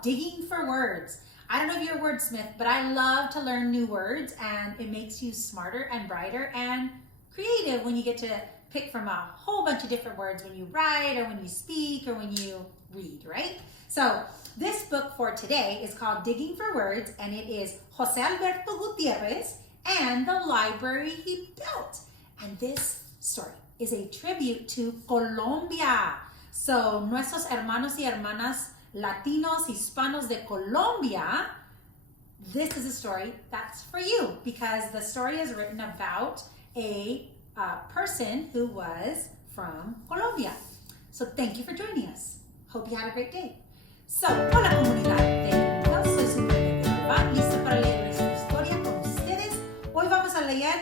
called Digging for Words. I don't know if you're a wordsmith, but I love to learn new words, and it makes you smarter and brighter and creative when you get to pick from a whole bunch of different words when you write or when you speak or when you read, right? So this book for today is called Digging for Words, and it is Jose Alberto Gutierrez and the library he built. And this story is a tribute to Colombia. So nuestros hermanos y hermanas Latinos, Hispanos de Colombia, this is a story that's for you because the story is written about a person who was from Colombia. So thank you for joining us. Hope you had a great day. So, hola comunidad de Dios, soy su madre, lista para leer esta historia con ustedes. Hoy vamos a leer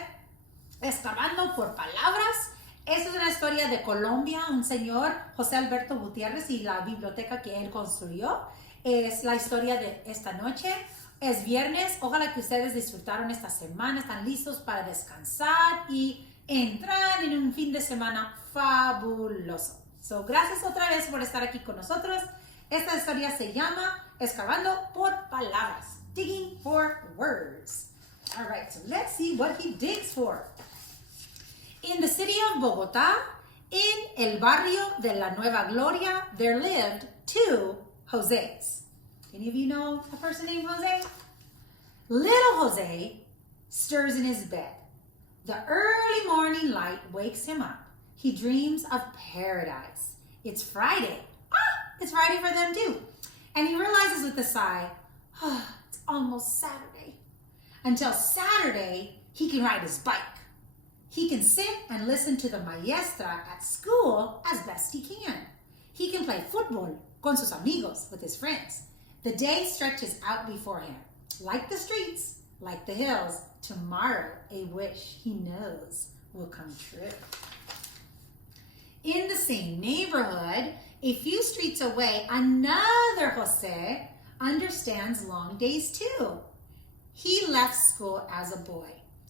Escarbando por Palabras. Esta es una historia de Colombia, un señor, José Alberto Gutiérrez, y la biblioteca que él construyó. Es la historia de esta noche. Es viernes. Ojalá que ustedes disfrutaron esta semana, están listos para descansar y entrar en un fin de semana fabuloso. So, gracias otra vez por estar aquí con nosotros. Esta historia se llama Escarbando por Palabras, Digging for Words. All right, so let's see what he digs for. In the city of Bogotá, in el barrio de la Nueva Gloria, there lived two Josés. Any of you know a person named Jose? Little Jose stirs in his bed. The early morning light wakes him up. He dreams of paradise. It's Friday. It's Friday for them too. And he realizes with a sigh, it's almost Saturday. Until Saturday, he can ride his bike. He can sit and listen to the maestra at school as best he can. He can play football con sus amigos, with his friends. The day stretches out before him. Like the streets, like the hills, tomorrow a wish he knows will come true. In the same neighborhood, a few streets away, another Jose understands long days too. He left school as a boy.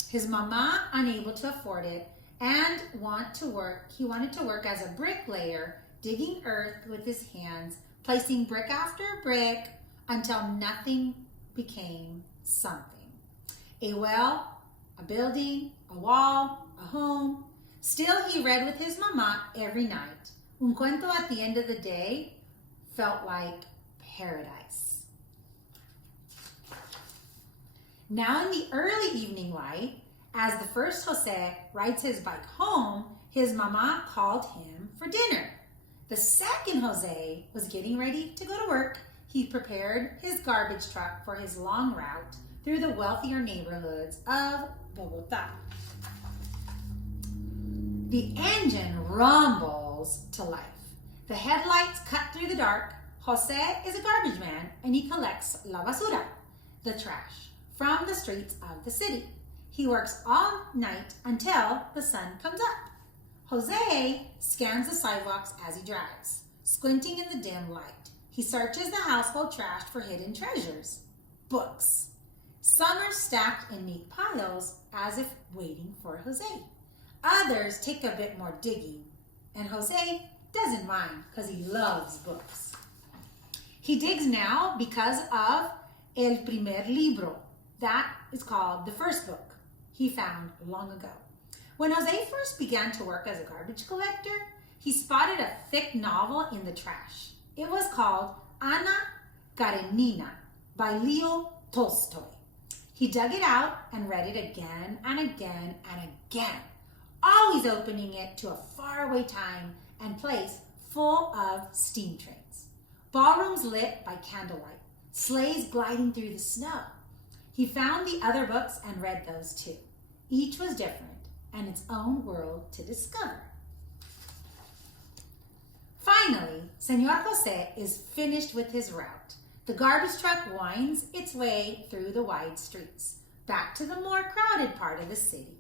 His mama, unable to afford it, and he wanted to work as a bricklayer, digging earth with his hands, placing brick after brick until nothing became something. A well, a building, a wall, a home. Still, he read with his mama every night. Un cuento at the end of the day felt like paradise. Now in the early evening light, as the first Jose rides his bike home, his mama called him for dinner. The second Jose was getting ready to go to work. He prepared his garbage truck for his long route through the wealthier neighborhoods of Bogotá. The engine rumbles to life. The headlights cut through the dark. Jose is a garbage man and he collects la basura, the trash, from the streets of the city. He works all night until the sun comes up. Jose scans the sidewalks as he drives, squinting in the dim light. He searches the household trash for hidden treasures, books. Some are stacked in neat piles as if waiting for Jose. Others take a bit more digging, and Jose doesn't mind because he loves books. He digs now because of El Primer Libro. That is called the first book he found long ago. When Jose first began to work as a garbage collector, he spotted a thick novel in the trash. It was called Anna Karenina by Leo Tolstoy. He dug it out and read it again and again and again, always opening it to a faraway time and place full of steam trains, ballrooms lit by candlelight, sleighs gliding through the snow. He found the other books and read those too. Each was different and its own world to discover. Finally, Señor Jose is finished with his route. The garbage truck winds its way through the wide streets, back to the more crowded part of the city,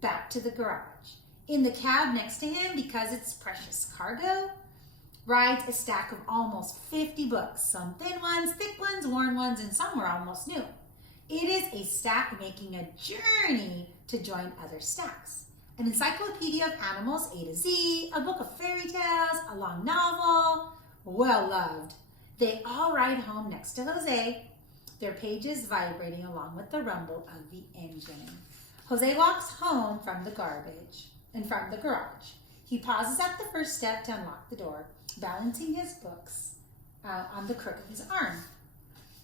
back to the garage. In the cab next to him, because it's precious cargo, rides a stack of almost 50 books, some thin ones, thick ones, worn ones, and some were almost new. It is a stack making a journey to join other stacks. An encyclopedia of animals A to Z, a book of fairy tales, a long novel, well loved. They all ride home next to Jose, their pages vibrating along with the rumble of the engine. Jose walks home from the garage. He pauses at the first step to unlock the door, balancing his books on the crook of his arm.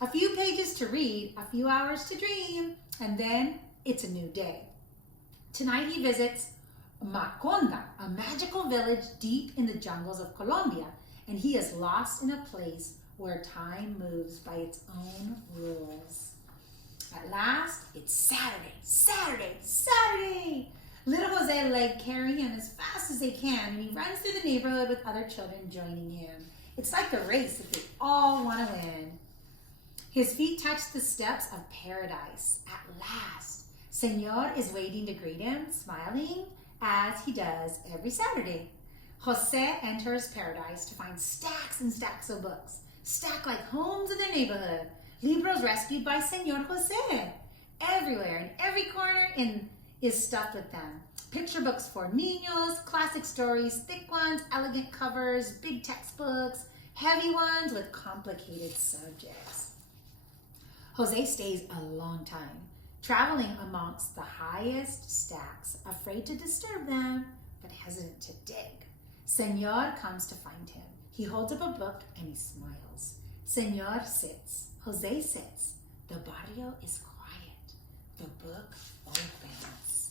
A few pages to read, a few hours to dream, and then it's a new day. Tonight he visits Maconda, a magical village deep in the jungles of Colombia, and he is lost in a place where time moves by its own rules. At last, it's Saturday! Little Jose and Leg carry him as fast as they can, and he runs through the neighborhood with other children joining him. It's like a race that they all want to win. His feet touch the steps of paradise. At last, Señor is waiting to greet him, smiling as he does every Saturday. Jose enters paradise to find stacks and stacks of books, stacked like homes in their neighborhood. Libros rescued by Señor Jose. Everywhere, in every corner is stuffed with them. Picture books for niños, classic stories, thick ones, elegant covers, big textbooks, heavy ones with complicated subjects. Jose stays a long time, traveling amongst the highest stacks, afraid to disturb them, but hesitant to dig. Señor comes to find him. He holds up a book and he smiles. Señor sits. Jose sits. The barrio is quiet. The book opens.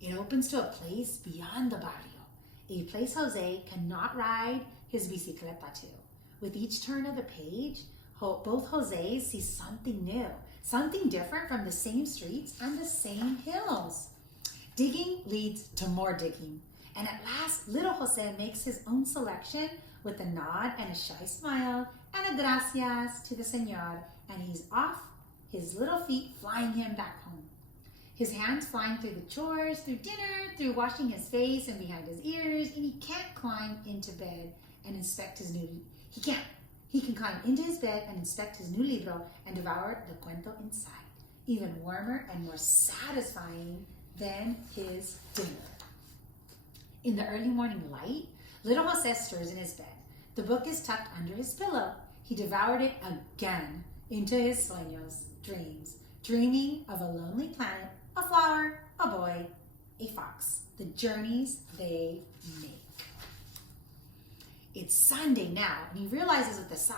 It opens to a place beyond the barrio, a place Jose cannot ride his bicicleta to. With each turn of the page, both Jose's see something new, something different from the same streets and the same hills. Digging leads to more digging. And at last, little Jose makes his own selection with a nod and a shy smile and a gracias to the Señor, and he's off, his little feet flying him back home. His hands flying through the chores, through dinner, through washing his face and behind his ears, and he can't climb into bed and inspect his new... He can climb into his bed and inspect his new libro and devour the cuento inside, even warmer and more satisfying than his dinner. In the early morning light, little Jose stirs in his bed. The book is tucked under his pillow. He devoured it again into his sueños, dreams, dreaming of a lonely planet, a flower, a boy, a fox, the journeys they make. It's Sunday now, and he realizes with a sigh,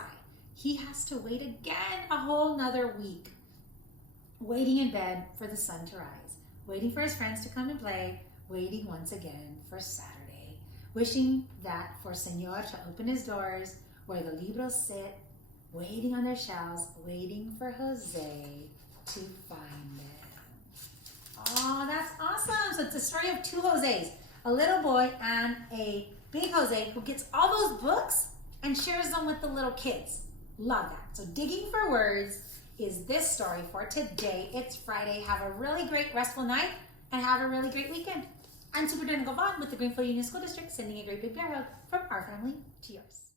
he has to wait again a whole nother week, waiting in bed for the sun to rise, waiting for his friends to come and play, waiting once again for Saturday, wishing that for Señor to open his doors where the libros sit, waiting on their shelves, waiting for Jose to find them. Oh, that's awesome. So it's a story of two Joses, a little boy and a big Jose who gets all those books and shares them with the little kids. Love that. So digging for words is this story for today. It's Friday. Have a really great restful night and have a really great weekend. I'm Superintendent Galvan with the Greenfield Union School District, sending a great big bear hug from our family to yours.